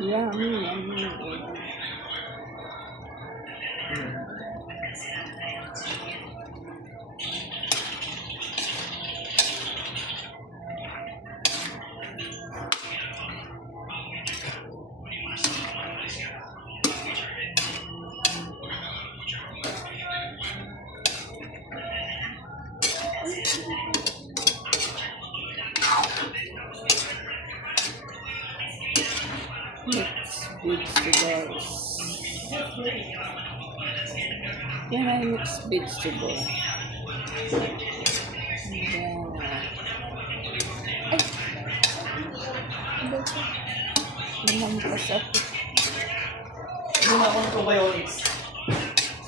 Yummy, yummy. Mix vegetables. Yan ay mix vegetable. Yan. Ay! Lumampas ako. Hindi na akong probiotics.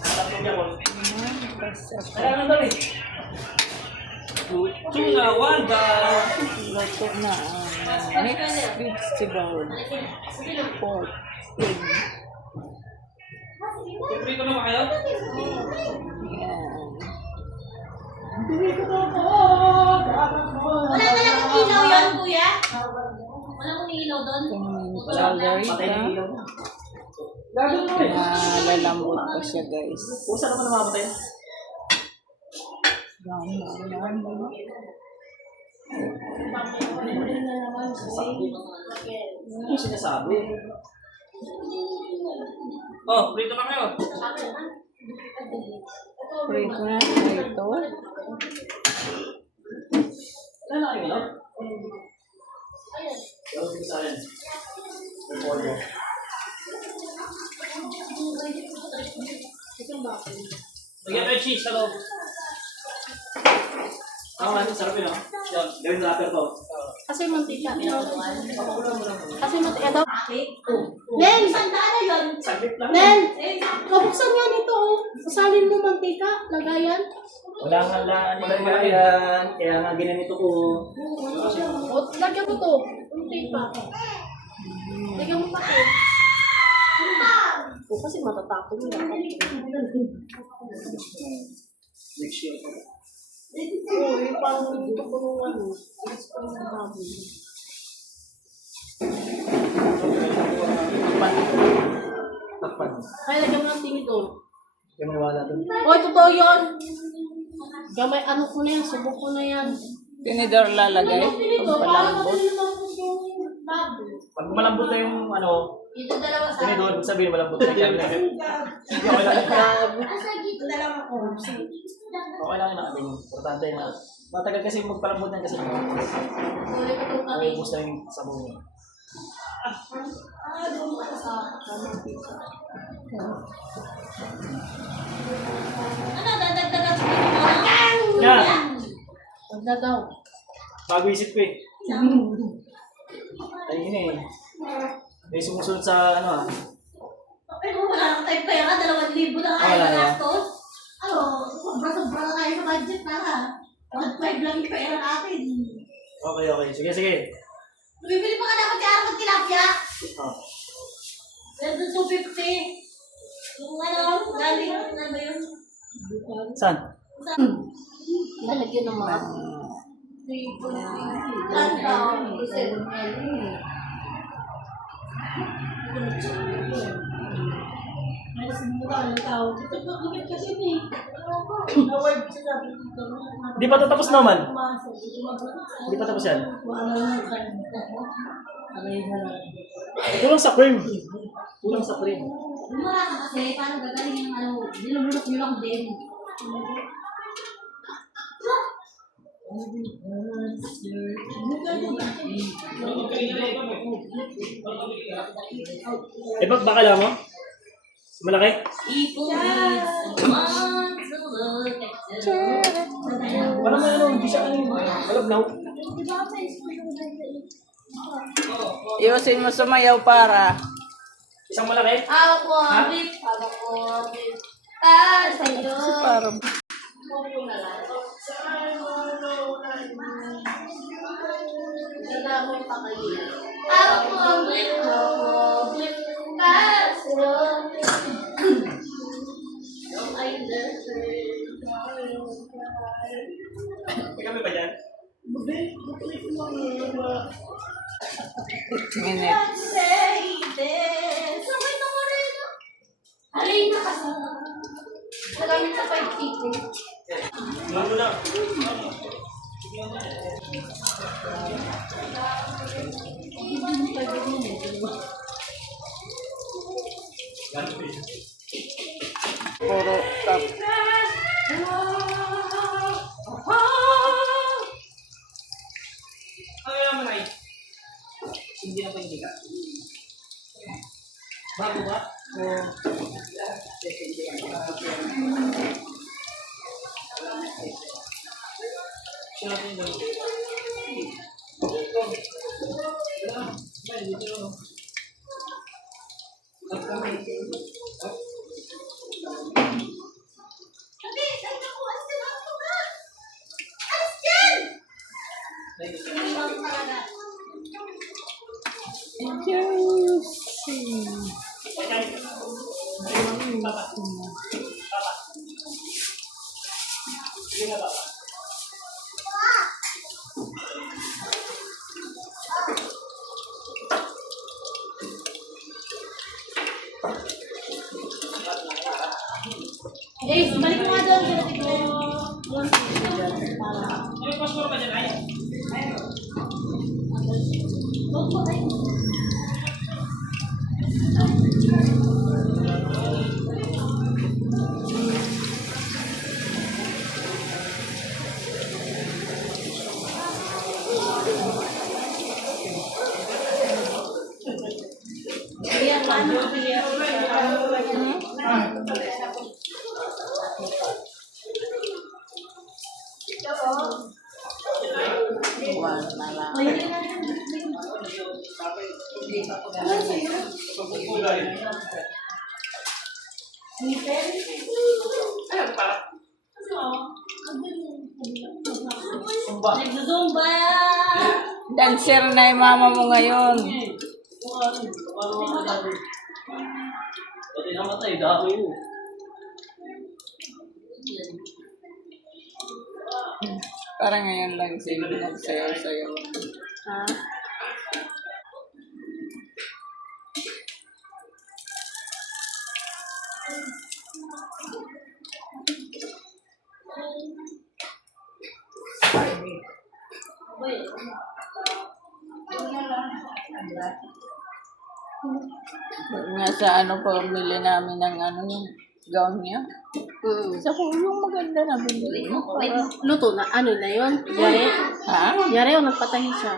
Nakatapos niya ko. Lumampas ako. Kaya nga dali. Tuna, wanda. Luto na ang mix vegetable. Pork. Pig. Pipili ko naman kayo? Yan. Wala na lang ilaw yan, kuya? Wala mong ilaw doon? Patay na ilaw. Lalambot pa siya, guys. Pusa naman namamatay. Ano yung sinasabi? Oh, prito na kayo. Prito na ito. Wala na kayo, no? Gawin ko sa akin. Reporter. Lagyan tayo cheese sa loob. Nga, sarap yun, no? Yan, gawin wrapper to. Kasi mantika. Kasi mantika daw. Nen, sandaan na yun. Saglit lang. Nen, kabuksan nga nito. Sasalin mo mantika, lagayan. Wala nga yan. Kaya nga ginanito ko. O, lagyan mo to. Mantika. Lagyan mo pa to. O, kasi matatapon mo. Next year. Oo, yung parang dito ko nung ano. Takpan. Kaya lagyan mo ng tingin doon. Kaya maniwala doon. Oy, totoo yun. Gamay, ano ko na yan, subok ko na yan. Tinidor lalagay. Tinidor, parang Pampalambot. malulunod yung labo. Pag malambot na yung ano, Ito dalawa sa ganito, ibig sabihin malambot na yan. Hindi okay lang. Ito dalawa ko. Okay lang yun natin. Importante na. Matagal kasi magpalambot yan kasi. Uli ko itong kaki. Ubus na yung sabaw niya. Doon ka sa ano, dadagdagan ko ito. Yan! Dagdagaw. Bago isip ko eh. Ay yun eh. May sumusunod sa ano ah. Pero wala nang type kaya ka, 2,000 na kaya Wala na na. gastos. Ano, sobra-sobra na kayo sa budget na ha. 1,500 lang yung pera natin. Okay, okay. Sige, sige. Bibili pa ka dapat kaya ng tilapia. Oh. Meron 250. Yung ano, galing, ano ba yun? Saan? Lalagyan ng mga landaw. Di pa tapos naman. Di pa tapos yan. Kulang sa cream. Kulang sa cream. Lumara ka kasi, paano gagaling yung ano, nilulunok nyo lang din. Eh, bakala mo? Malaki? Parang may ano, hindi siya ano, malabnaw. Iusin mo sumayaw para. Isang malaki? Hawak mo ang beef, hawak mo ang beef. Ah, sa'yo. Para. Hawak mo ang beef, hawak mo ang beef. Ah, sa'yo. May kami ba dyan? Minutes. Alay na kasi. Nagamit sa 5 people. Ano na? Puro cup. Ano naman ay? Hindi na pa hindi ka. Bago ba? Siya natin daw. Juicy. Guys, balik mo nga doon. May passport pa dyan ay? One na lang. Nagzumba! Dancer na yung mama mo ngayon. Pati namatay, dami yun. Parang ngayon lang siya nagsayaw-sayaw. Ha? Nga sa ano, pamili namin ng ano yung gown niya. Sa yung maganda na binili mo. Luto na. Ano na yun? Yare? Ha? Yare o nagpatahi siya?